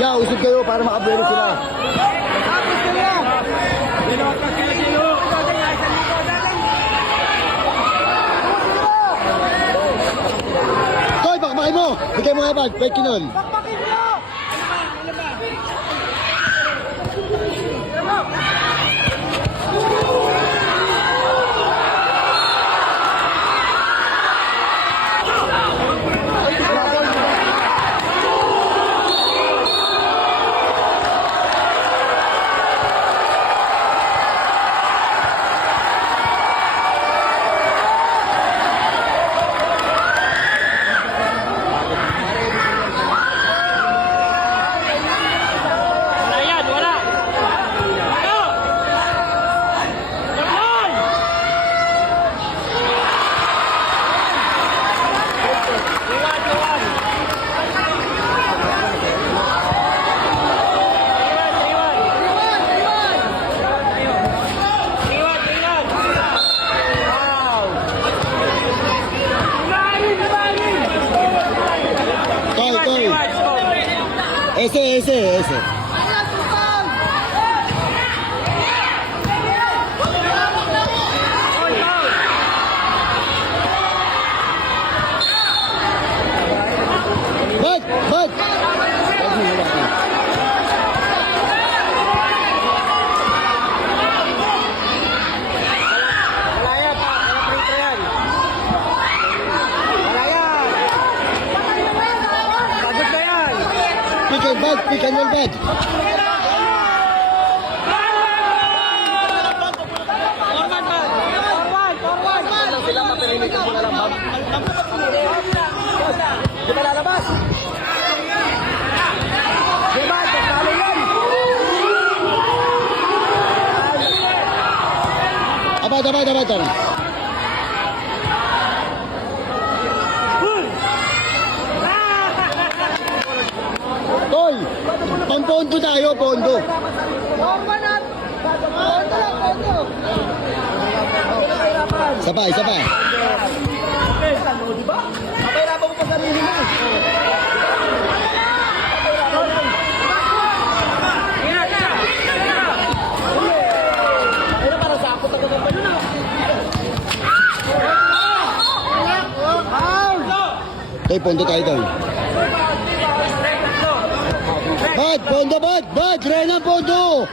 Yeah, usod kayo para makabuelo sila. Toy, bakbakin mo! Bigay mo nga bag, bag kinol. Ese. Bag! Pick and roll bag. Sila mapirinig ko na lang bag. Di ba lalabas? Di ba? Pagkalo yan. Abad. Tol, pang-pondo tayo, pondo. Sabay. Kapay-rabang ko pa sarili mo. Ayun, para sa ako ng panyo na. Toy, pondo tayo, Toy. Bad! Renan, pondo!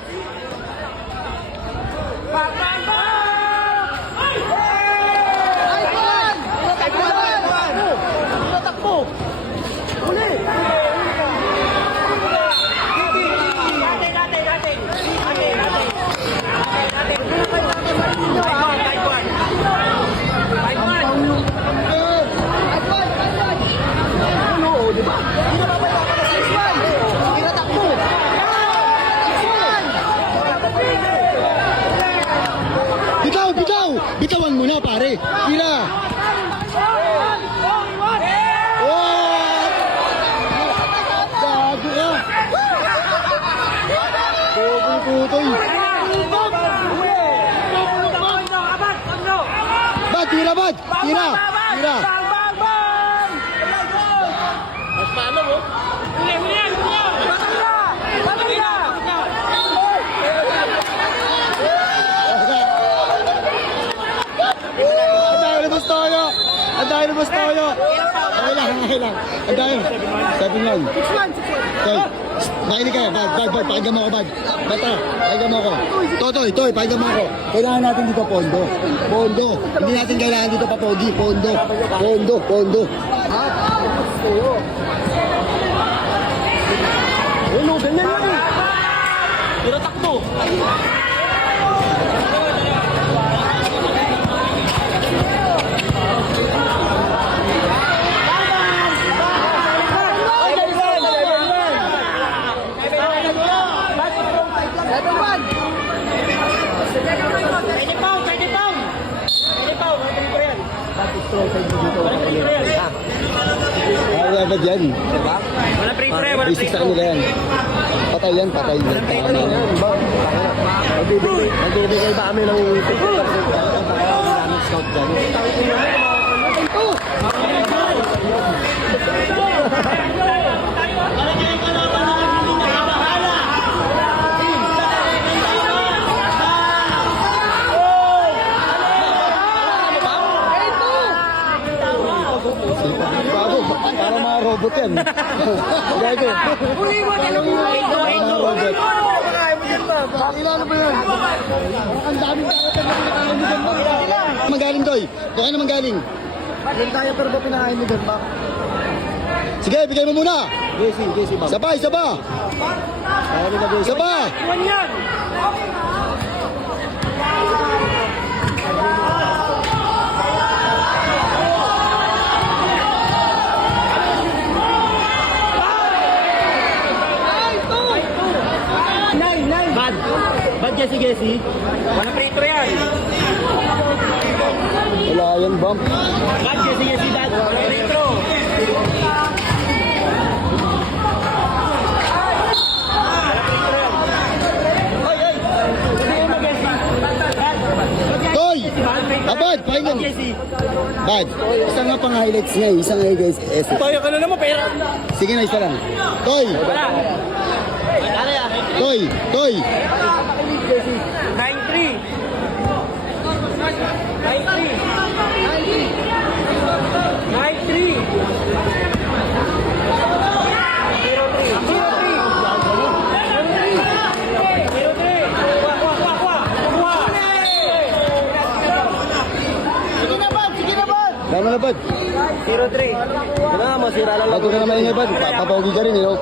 Bitawan mo na, pare. Tira. Gago ka. Putoy. Bad, tira. Mas paano mo? Ang dahil mo tayo. Okay lang. Ang dahil. Sabi nga. Toy, makinig ka. Bag. Pakinggan mo ako, bag. Bata, pakinggan mo ako. Toy, pakinggan mo ako. Kailangan natin dito pondo. Hindi natin kailangan dito pa pogi. Pondo. Ulo, ganyan yan. Tira takbo. Wala ba dyan? Diba? Wala pre-pre, wala pre-pre. Sa kanila yan. Patay yan. Magbibigay ba kami ng 50% ng scout dyan? Gago. Huli mo, tinabuli. Robot. Kaya mo dyan ba? Kakilala mo yun? Ang daming tao pa na pinakain mo dyan ba? Magaling Toy. Kung ano magaling? Yung kaya pero ba pinakain mo dyan ba? Sige, bigay mo muna. Jesse ba? Sabay, saba. Kaya nila Jesse. Saba. Iwan yan! Nine. Bad Jesse. Wala free throw yan. Wala yan, bump. Bad Jesse, bad. Wala free throw. Toy! Abad, pahingan. Bad. Isa nga pang highlights niya eh. Isang highlights. Tayo ka na naman, pera. Sige na, isa lang. Toy! Toy! 9-3. 'Dama na, Bad. 0-3. Ano nga, masira lang Bago ka naman ingay, Bad. Papawagi ka rin, eh. 0-3.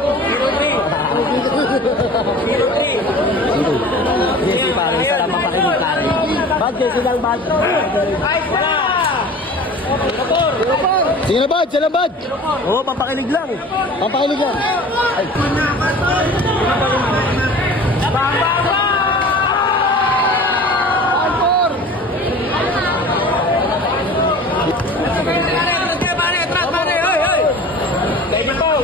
Jesse, parang isa lang mapakinig ka rin. Bad, Jesse lang, bad. Wala. Sige na, Bad. Sila, Bad. Oo, papakinig lang. Pampakilig lang. Ay. Pwede foul.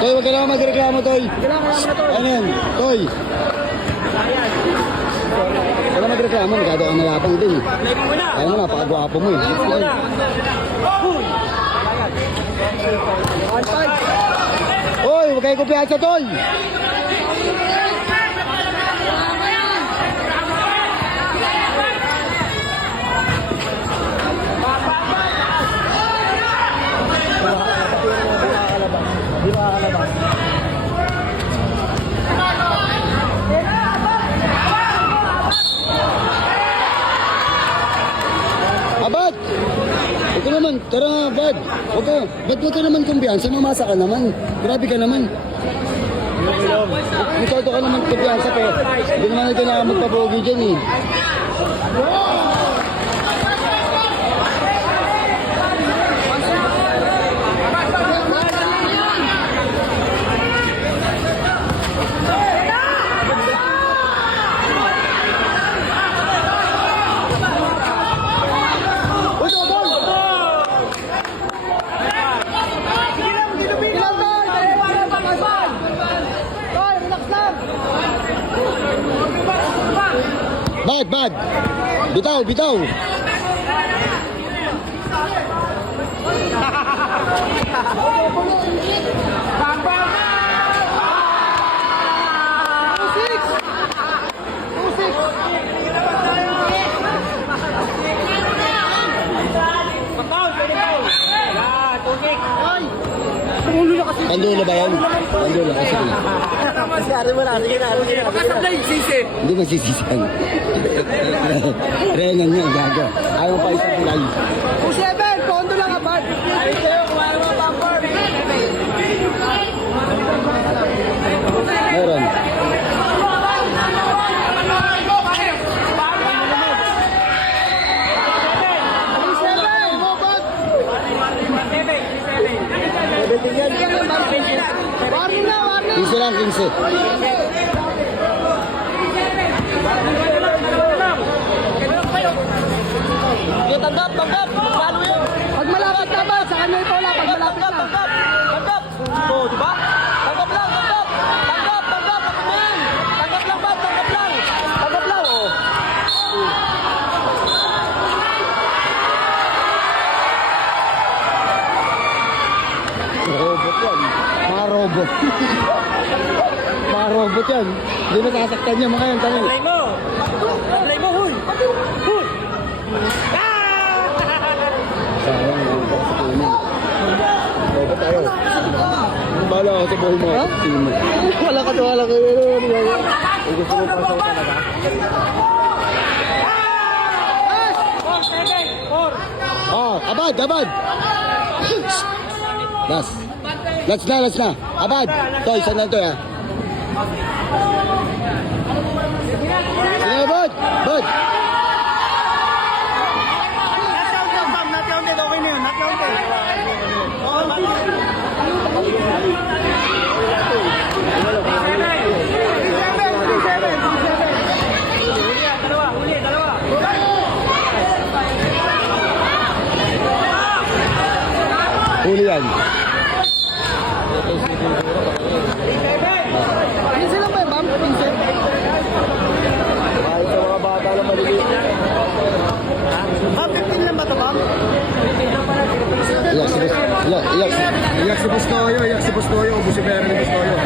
Toy, huwag ka naman magreklamo, Toy. Ano yan? Toy. Huwag ka magreklamo. Nagkado ka malapang din, eh. Kaya mo, napakagwapo mo, eh. Hoy, huwag kayo kumpiyansa, Toy. Di ba kalabas? Abad! Huwag ka naman. Tara nga, Bad. Huwag ka naman kumpiyansa. Mamasa ka naman. Grabe ka naman. Masyado ka naman kumpiyansa. Pero hindi naman ito na magpapogi dyan, eh. Bad! Bitaw! Pandulo ba yan? Pandulo kasi. Masyari mo na. Sige na. Pagkasablay, sisi. Hindi masisisihan. Renan niya, gago. Ayaw pa isang tulay. 7, pondo lang abad. Ay, sa'yo, kumara mo bumper. Meron. Warning na, warning. 15 lang, 15. Tanggap. Lalo yun. Pag malapit na ba, sa kanya ito lang. Pag malapit na. Tanggap. Oo, di ba? Tanggap lang. Tanggap lang ba? Tanggap lang, oh. Robot yan. Mga robot. Mga yan. Hindi masasaktan yan mga yan. Tanong. Taglay mo! Taglay mo, huy! Huy! Sayang, hindi ko sa puno. Bago tayo. Bala ako sa buhay mo. Tingin mo. Wala ka wala ka. Ay, gusto mo pa sa talaga? Abad, abad! Last na. Abad! Toy, saan na to ya? Sige, bud! Bud! Huli yan. Pinsel lang ba yun, ma'am? Pinsel? Kahit sa mga bata lang maliliit. Ma'am, 15 lang ba ito, ma'am? Iyak si Bustoyo. Ubusin pera ni Bustoyo.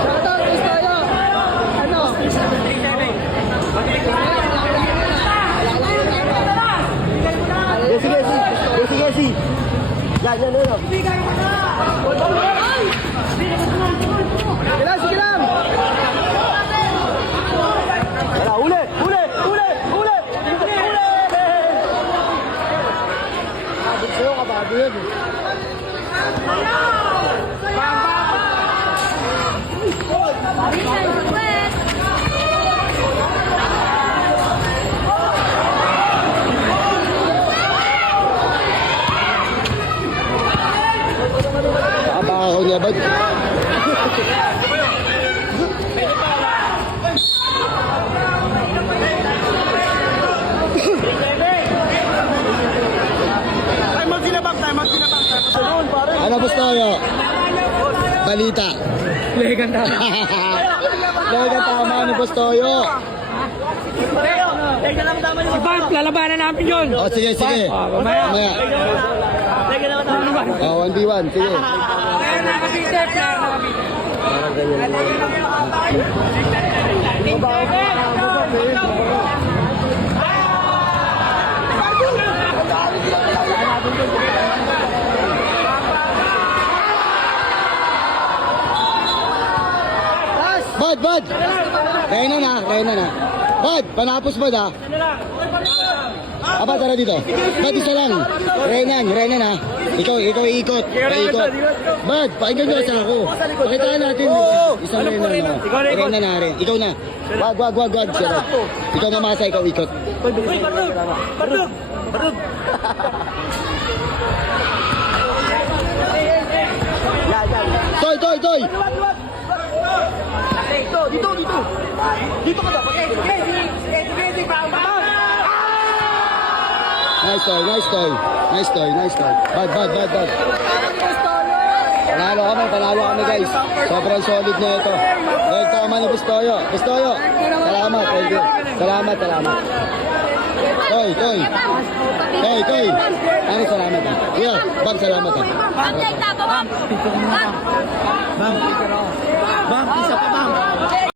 Shoutout, please tayo. Ano? Gesi. Yan. Sige lang! Wala, uli! Sabi sa'yo, kabado yan eh. Ako niya ba? Ano gusto nyo? Balita. Legan tama. Legan tama ni Bustoyo. Legan lang tama ni Bam, lalabanan namin yun. O sige. Mamaya. Legan lang tama. O, 1v1. Sige. Player nakapite. Parang ganyan. Bud! Reyna na. Bud, panapos Bud ha. Aba, tara dito. Bud, isa lang. Reyna na. Ikaw iikot. Bud, pakinggan nyo sa ako. Pakitaan natin. Isang Reyna na. Reyna na rin. Ikaw na. Wag. Ikaw na masa, ikaw ikot. Barug! Toy! Dito ka dapat. Nice toy. Bud. Panalo kami guys. Sobrang solid na ito. Tama ni Bustoyo. Salamat. Thank you. Salamat. Toy. Ano salamat ha? Kuya, Bam, salamat ha. Bam, isa pa, Bam.